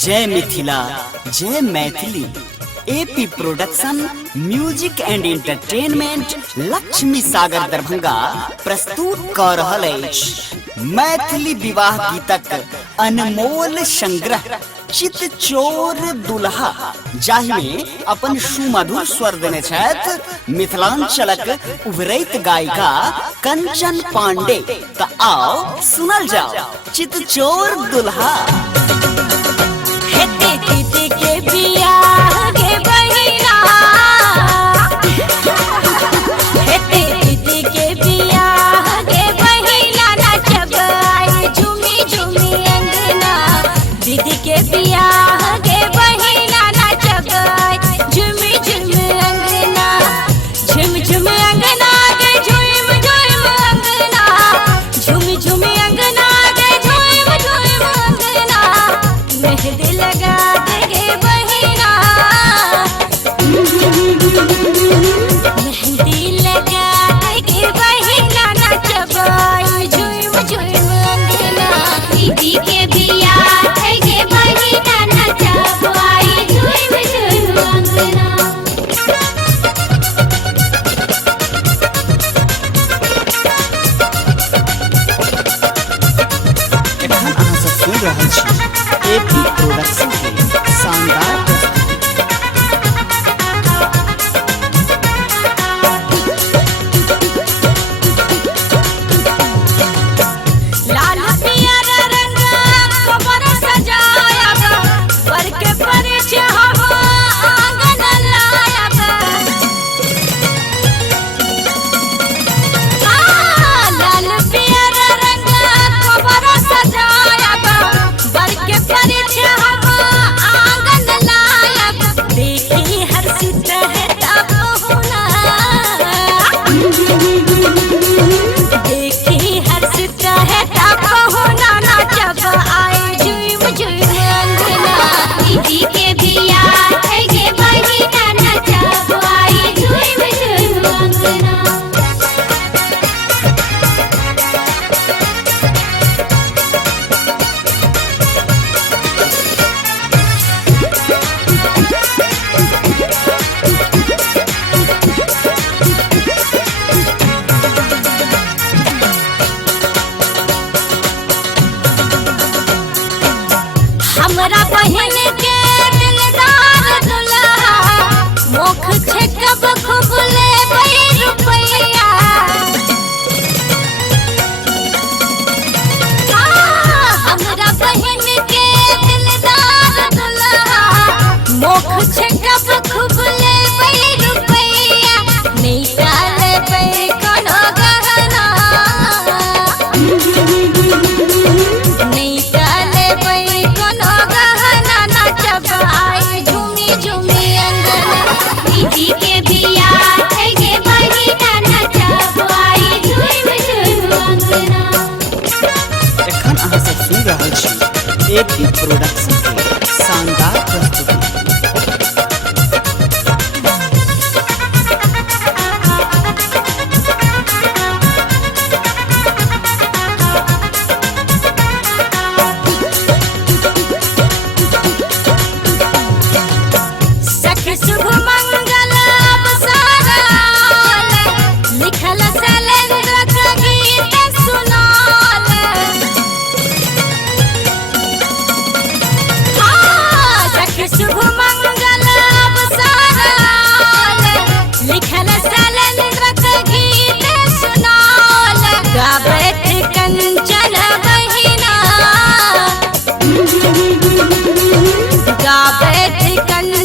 जय मिथिला, जय Maithili. AP production music and entertainment Lakshmi Sagar Darbhanga प्रस्तुत कर रहल अछि मैथिली विवाह गीतक अनमोल संग्रह चित चोर दुल्हा, जाहिमे अपन सुमधुर स्वर देने छथि मिथिलांचलक उभरैत गायिका कंचन पांडे। त आओ सुनल जाओ चित चोर दुल्हा। एपी प्रोडक्शन के शानदार लाल पियर रंग कमर सजाया बर के परिचय हवा आंगन लाया लाल पियर रंग कमर सजाया बर के परिचय हवा आंगन लाया। देखी हर्षित है तब होना, देखी हर्षित है तब होना नाचब आए झूम झूम अंगना। दीदी के बिया है गे बहिना नाचब आए झूम झूम अंगना। हमरा बहन के दिलदार दुल्हा मुख छकब खूब लेबै रुपैया। हमरा बहन के दिलदार दुल्हा मुख छकब खूब लेबै रुपैया। नहीं लेबै कोनो गहना, नहीं लेबै कोनो गहना नाचब आए झूमी झूमी अंगना। दीदी के बिया है गे बहिना नाचब आए झूम झूम अंगना। एखन अहाँ सब सुनि रहल छी एपी प्रोडक्शन के शानदार प्रस्तुति। सखी शुभ मंगल अवसराल लिखल शैलेंद्र के गीत सुनाल। सखी शुभ मंगल अवसराल लिखल शैलेंद्र के गीत सुनाल। गाबैत कंचन बहिना, गाबैत कंचन